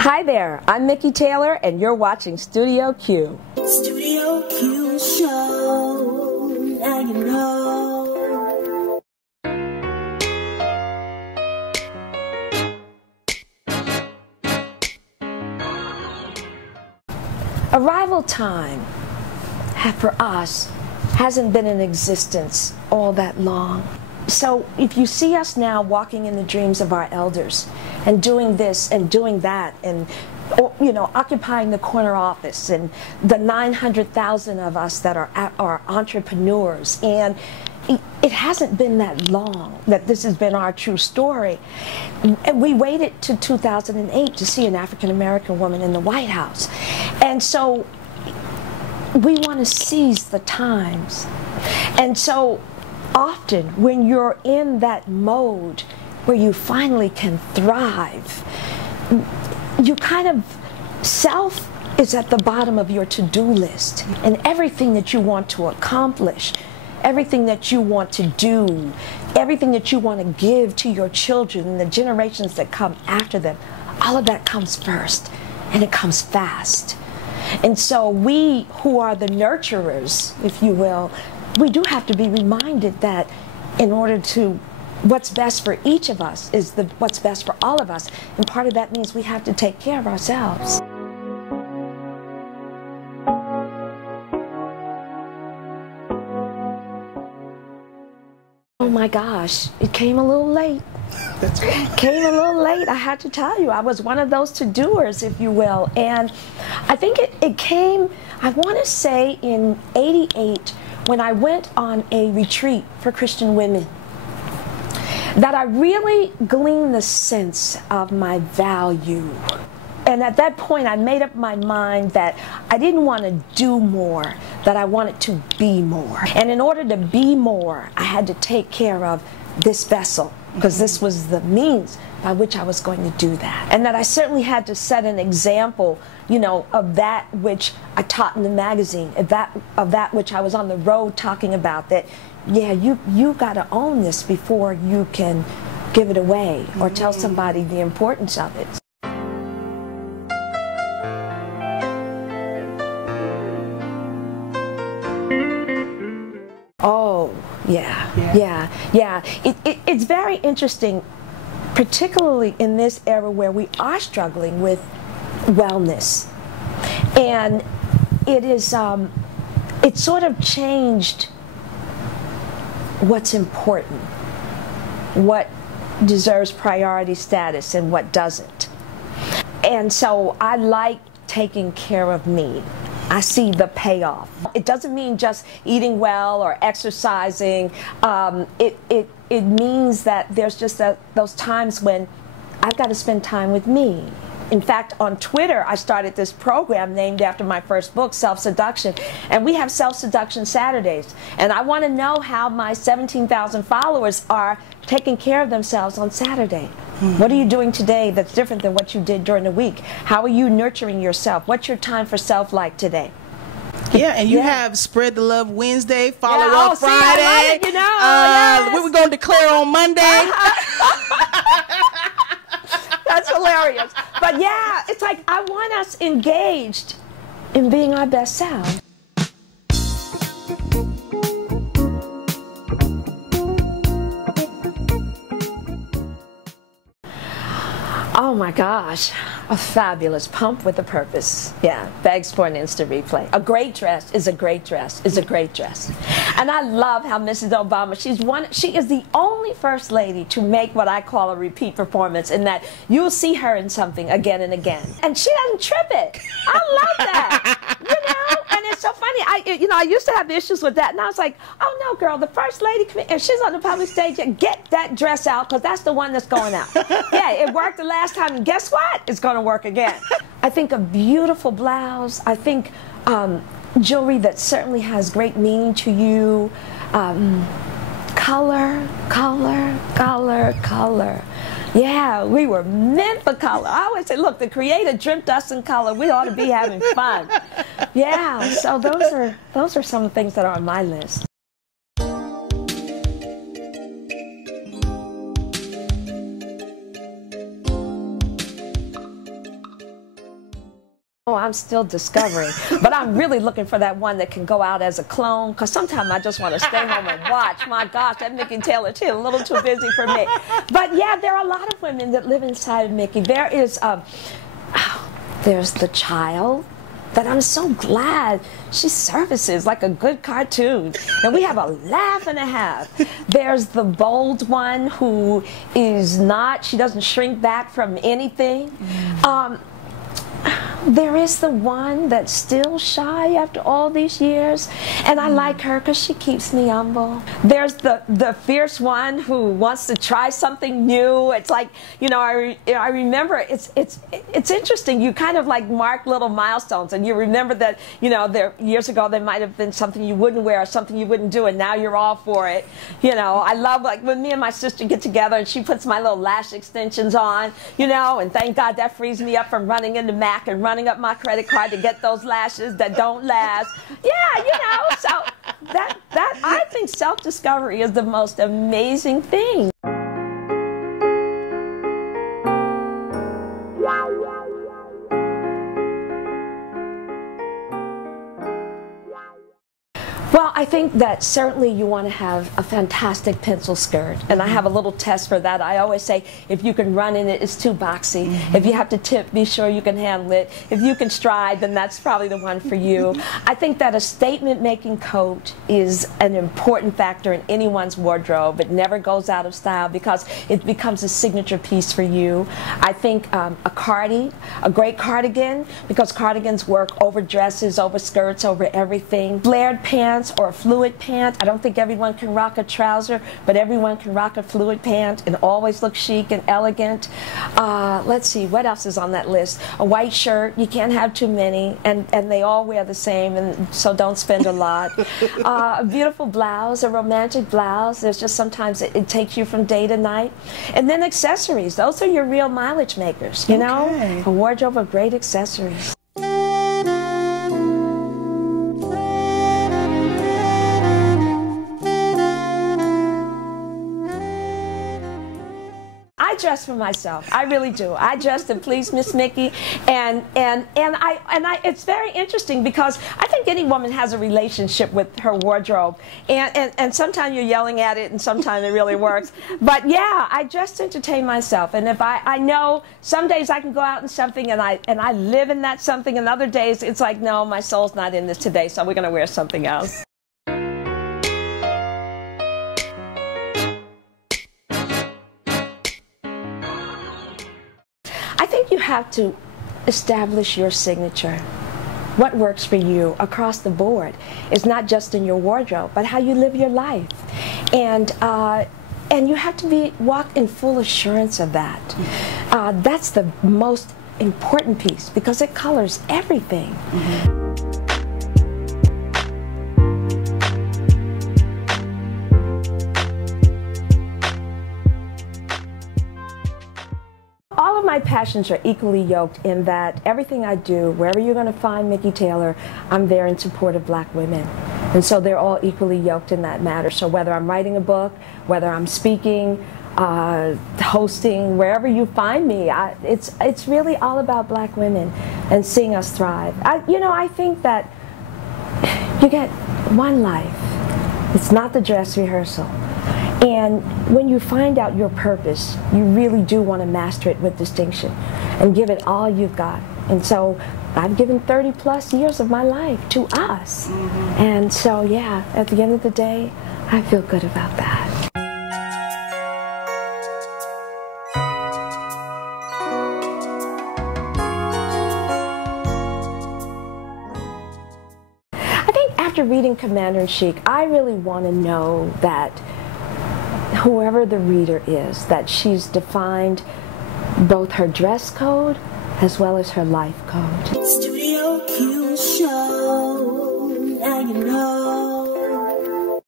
Hi there, I'm Mikki Taylor, and you're watching Studio Q. Studio Q Show, now you know. Arrival time for us hasn't been in existence all that long. So if you see us now walking in the dreams of our elders and doing this and doing that and occupying the corner office and the 900,000 of us that are entrepreneurs, and it hasn't been that long that this has been our true story. And we waited to 2008 to see an African American woman in the White House. And so we want to seize the times. And so often when you're in that mode where you finally can thrive, you kind of, self is at the bottom of your to-do list, and everything that you want to accomplish, everything that you want to do, everything that you want to give to your children and the generations that come after them, all of that comes first, and it comes fast. And so we who are the nurturers, if you will, we do have to be reminded that in order to, what's best for each of us is what's best for all of us. And part of that means we have to take care of ourselves. Oh my gosh, it came a little late. That's right. Came a little late, I had to tell you. I was one of those to-doers, if you will. And I think it came, I want to say in '88, when I went on a retreat for Christian women, that I really gleaned the sense of my value. And at that point, I made up my mind that I didn't want to do more, that I wanted to be more. And in order to be more, I had to take care of this vessel, because this was the means by which I was going to do that. And that I certainly had to set an example, of that which I taught in the magazine, of that which I was on the road talking about, that, yeah, you got to own this before you can give it away or tell somebody the importance of it. Oh, yeah. It's very interesting, particularly in this era where we are struggling with wellness. And it is, it sort of changed what's important, what deserves priority status and what doesn't. And so I like taking care of me. I see the payoff. It doesn't mean just eating well or exercising. It means that there's just those times when I've got to spend time with me. In fact, on Twitter, I started this program named after my first book, Self-Seduction, and we have Self-Seduction Saturdays. And I want to know how my 17,000 followers are taking care of themselves on Saturday. What are you doing today that's different than what you did during the week? How are you nurturing yourself? What's your time for self like today? Yeah, and you have Spread the Love Wednesday, Follow Up Friday. I love it, yes. We were going to declare on Monday. That's hilarious. But yeah, it's like I want us engaged in being our best self. Oh my gosh, a fabulous pump with a purpose. Yeah, begs for an instant replay. A great dress is a great dress is a great dress. And I love how Mrs. Obama, she is the only first lady to make what I call a repeat performance, in that you'll see her in something again and again. And she doesn't trip it. I love that. And it's so funny. I used to have issues with that, and I was like, oh no, girl, the first lady, if she's on the public stage, get that dress out, because that's the one that's going out. Yeah, it worked the last time, and guess what? It's going to work again. I think a beautiful blouse. I think jewelry that certainly has great meaning to you. Color. Yeah, we were meant for color. I always say, look, the Creator dreamt us in color. We ought to be having fun. Yeah, so those are some of the things that are on my list. Oh, I'm still discovering, but I'm really looking for that one that can go out as a clone, because sometimes I just want to stay home and watch. My gosh, that Mikki Taylor too, a little too busy for me. But yeah, there are a lot of women that live inside of Mikki. There is, there's the child that I'm so glad she services like a good cartoon, and we have a laugh and a half. There's the bold one who is not, she doesn't shrink back from anything. There is the one that's still shy after all these years, and I like her because she keeps me humble. There's the fierce one who wants to try something new. It's like, you know, I remember it's interesting. You kind of like mark little milestones, and you remember that, you know, there years ago there might have been something you wouldn't wear or something you wouldn't do, and now you're all for it. You know, I love, like, when me and my sister get together and she puts my little lash extensions on, you know, and thank God that frees me up from running into Mac and running up my credit card to get those lashes that don't last. Yeah, you know, so that I think self-discovery is the most amazing thing. Well, I think that certainly you want to have a fantastic pencil skirt, and I have a little test for that. I always say, if you can run in it, it's too boxy. If you have to tip, be sure you can handle it. If you can stride, then that's probably the one for you. I think that a statement-making coat is an important factor in anyone's wardrobe. It never goes out of style because it becomes a signature piece for you. I think a great cardigan, because cardigans work over dresses, over skirts, over everything. Flared pants or a fluid pant. I don't think everyone can rock a trouser, but everyone can rock a fluid pant and always look chic and elegant. Let's see, what else is on that list? A white shirt. You can't have too many, and they all wear the same, and so don't spend a lot. A beautiful blouse, a romantic blouse. There's just sometimes it takes you from day to night. And then accessories. Those are your real mileage makers, you know? A wardrobe of great accessories. I dress for myself. I really do. I dress to please Miss Mikki, and it's very interesting because I think any woman has a relationship with her wardrobe, and sometimes you're yelling at it, and sometimes it really works. But yeah, I dress to entertain myself, and if I know some days I can go out in something and I live in that something, and other days it's like, no, my soul's not in this today, so we're going to wear something else. I think you have to establish your signature. What works for you across the board is not just in your wardrobe, but how you live your life. And you have to walk in full assurance of that. That's the most important piece because it colors everything. All of my passions are equally yoked in that everything I do, wherever you're going to find Mikki Taylor, I'm there in support of black women. And so they're all equally yoked in that matter. So whether I'm writing a book, whether I'm speaking, hosting, wherever you find me, it's really all about black women and seeing us thrive. I think that you get one life. It's not the dress rehearsal. And when you find out your purpose, you really do want to master it with distinction and give it all you've got. And so I've given 30+ years of my life to us. And so, yeah, at the end of the day, I feel good about that. I think after reading Commander-in-Chief, I really want to know that whoever the reader is, that she's defined both her dress code as well as her life code. Studio Q Show.